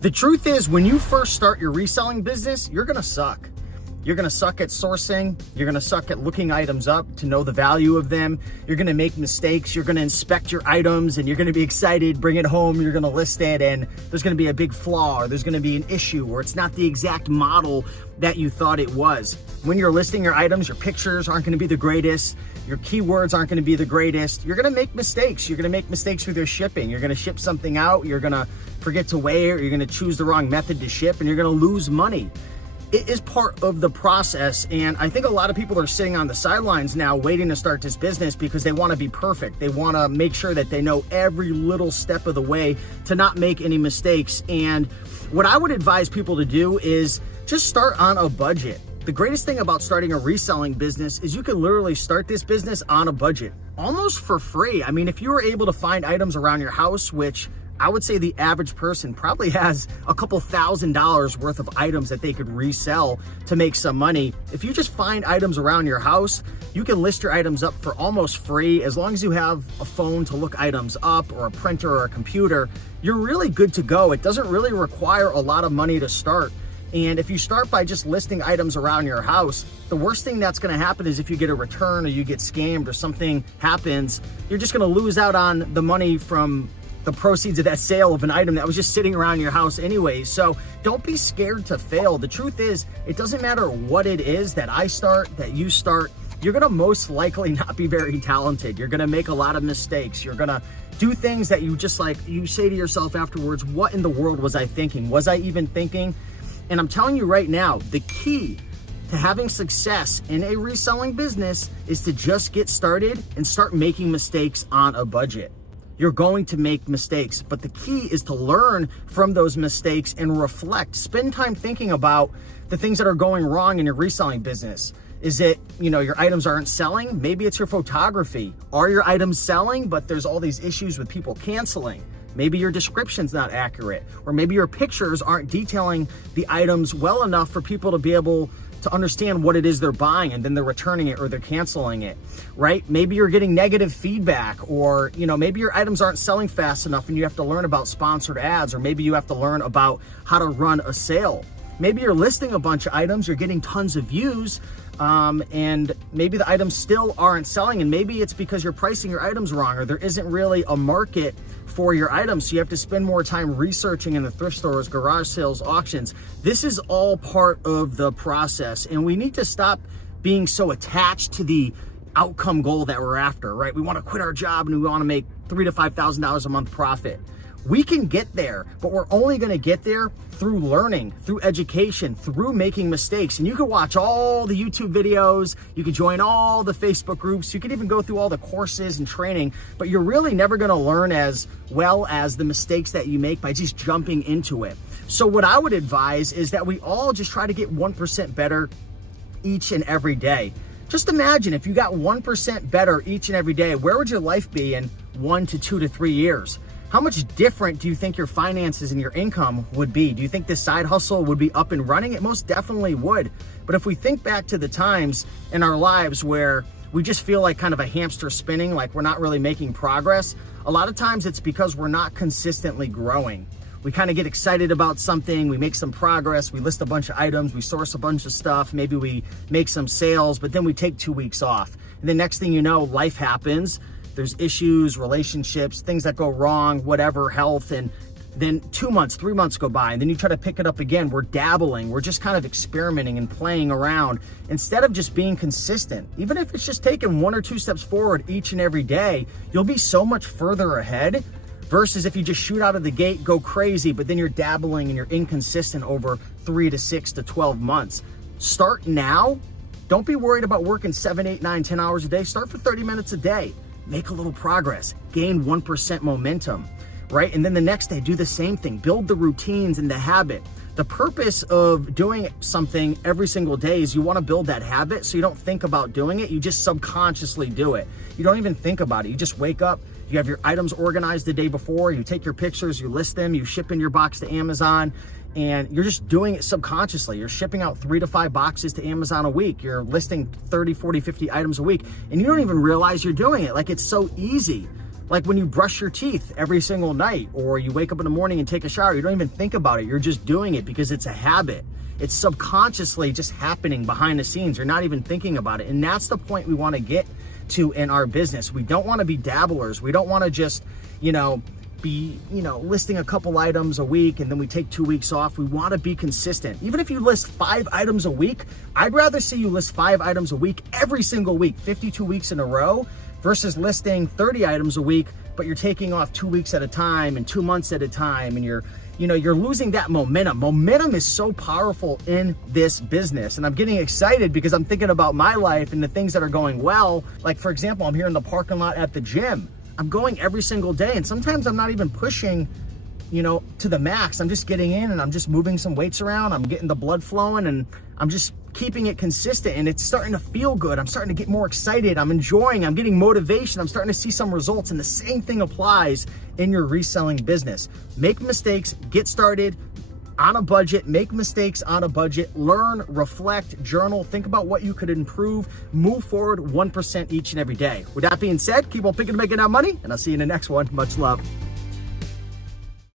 The truth is, when you first start your reselling business, you're gonna suck. You're gonna suck at sourcing. You're gonna suck at looking items up to know the value of them. You're gonna make mistakes. You're gonna inspect your items and you're gonna be excited, bring it home, you're gonna list it, and there's gonna be a big flaw, or there's gonna be an issue, or it's not the exact model that you thought it was. When you're listing your items, your pictures aren't gonna be the greatest. Your keywords aren't gonna be the greatest. You're gonna make mistakes. You're gonna make mistakes with your shipping. You're gonna ship something out. You're gonna forget to weigh it, or you're gonna choose the wrong method to ship, and you're gonna lose money. It is part of the process, and I think a lot of people are sitting on the sidelines now waiting to start this business because they want to be perfect. They want to make sure that they know every little step of the way to not make any mistakes. And what I would advise people to do is just start on a budget. The greatest thing about starting a reselling business is you can literally start this business on a budget, almost for free. I mean, if you were able to find items around your house, which I would say the average person probably has a couple $1,000s worth of items that they could resell to make some money. If you just find items around your house, you can list your items up for almost free. As long as you have a phone to look items up, or a printer or a computer, you're really good to go. It doesn't really require a lot of money to start. And if you start by just listing items around your house, the worst thing that's gonna happen is if you get a return or you get scammed or something happens, you're just gonna lose out on the money from the proceeds of that sale of an item that was just sitting around your house anyway. So don't be scared to fail. The truth is, it doesn't matter what it is that I start, that you start, you're gonna most likely not be very talented. You're gonna make a lot of mistakes. You're gonna do things that you just you say to yourself afterwards, what in the world was I thinking? Was I even thinking? And I'm telling you right now, the key to having success in a reselling business is to just get started and start making mistakes on a budget. You're going to make mistakes, but the key is to learn from those mistakes and reflect. Spend time thinking about the things that are going wrong in your reselling business. Is it, your items aren't selling? Maybe it's your photography. Are your items selling, but there's all these issues with people canceling? Maybe your description's not accurate, or maybe your pictures aren't detailing the items well enough for people to be able to understand what it is they're buying, and then they're returning it or they're canceling it, right? Maybe you're getting negative feedback, or maybe your items aren't selling fast enough and you have to learn about sponsored ads, or maybe you have to learn about how to run a sale. Maybe you're listing a bunch of items, you're getting tons of views, and maybe the items still aren't selling, and maybe it's because you're pricing your items wrong, or there isn't really a market for your items, so you have to spend more time researching in the thrift stores, garage sales, auctions. This is all part of the process, and we need to stop being so attached to the outcome goal that we're after, right? We want to quit our job and we want to make $3,000 to $5,000 a month profit. We can get there, but we're only going to get there through learning, through education, through making mistakes. And you can watch all the YouTube videos, you can join all the Facebook groups, you can even go through all the courses and training, but you're really never going to learn as well as the mistakes that you make by just jumping into it. So what I would advise is that we all just try to get 1% better each and every day. Just imagine if you got 1% better each and every day, where would your life be in 1 to 2 to 3 years? How much different do you think your finances and your income would be? Do you think this side hustle would be up and running? It most definitely would. But if we think back to the times in our lives where we just feel like kind of a hamster spinning, like we're not really making progress, a lot of times it's because we're not consistently growing. We kind of get excited about something, we make some progress, we list a bunch of items, we source a bunch of stuff, maybe we make some sales, but then we take 2 weeks off. And the next thing you know, life happens. There's issues, relationships, things that go wrong, whatever, health, and then 2 months, 3 months go by, and then you try to pick it up again. We're dabbling, we're just kind of experimenting and playing around instead of just being consistent. Even if it's just taking 1 or 2 steps forward each and every day, you'll be so much further ahead versus if you just shoot out of the gate, go crazy, but then you're dabbling and you're inconsistent over 3 to 6 to 12 months. Start now. Don't be worried about working 7, 8, 9, 10 hours a day. Start for 30 minutes a day. Make a little progress, gain 1% momentum, right? And then the next day, do the same thing. Build the routines and the habit. The purpose of doing something every single day is you want to build that habit so you don't think about doing it. You just subconsciously do it. You don't even think about it. You just wake up, you have your items organized the day before, you take your pictures, you list them, you ship in your box to Amazon, and you're just doing it subconsciously. You're shipping out 3 to 5 boxes to Amazon a week. You're listing 30, 40, 50 items a week, and you don't even realize you're doing it. Like, it's so easy. Like when you brush your teeth every single night, or you wake up in the morning and take a shower, you don't even think about it. You're just doing it because it's a habit. It's subconsciously just happening behind the scenes. You're not even thinking about it. And that's the point we want to get to in our business. We don't want to be dabblers. We don't want to just, be, listing a couple items a week and then we take 2 weeks off. We want to be consistent. Even if you list 5 items a week, I'd rather see you list 5 items a week every single week, 52 weeks in a row, versus listing 30 items a week, but you're taking off 2 weeks at a time and 2 months at a time, and you're losing that momentum. Momentum is so powerful in this business. And I'm getting excited because I'm thinking about my life and the things that are going well. Like, for example, I'm here in the parking lot at the gym. I'm going every single day, and sometimes I'm not even pushing, to the max. I'm just getting in and I'm just moving some weights around. I'm getting the blood flowing and I'm just keeping it consistent, and it's starting to feel good. I'm starting to get more excited. I'm enjoying, I'm getting motivation. I'm starting to see some results, and the same thing applies in your reselling business. Make mistakes, get started on a budget, make mistakes on a budget, learn, reflect, journal, think about what you could improve, move forward 1% each and every day. With that being said, keep on picking and making that money, and I'll see you in the next one. Much love.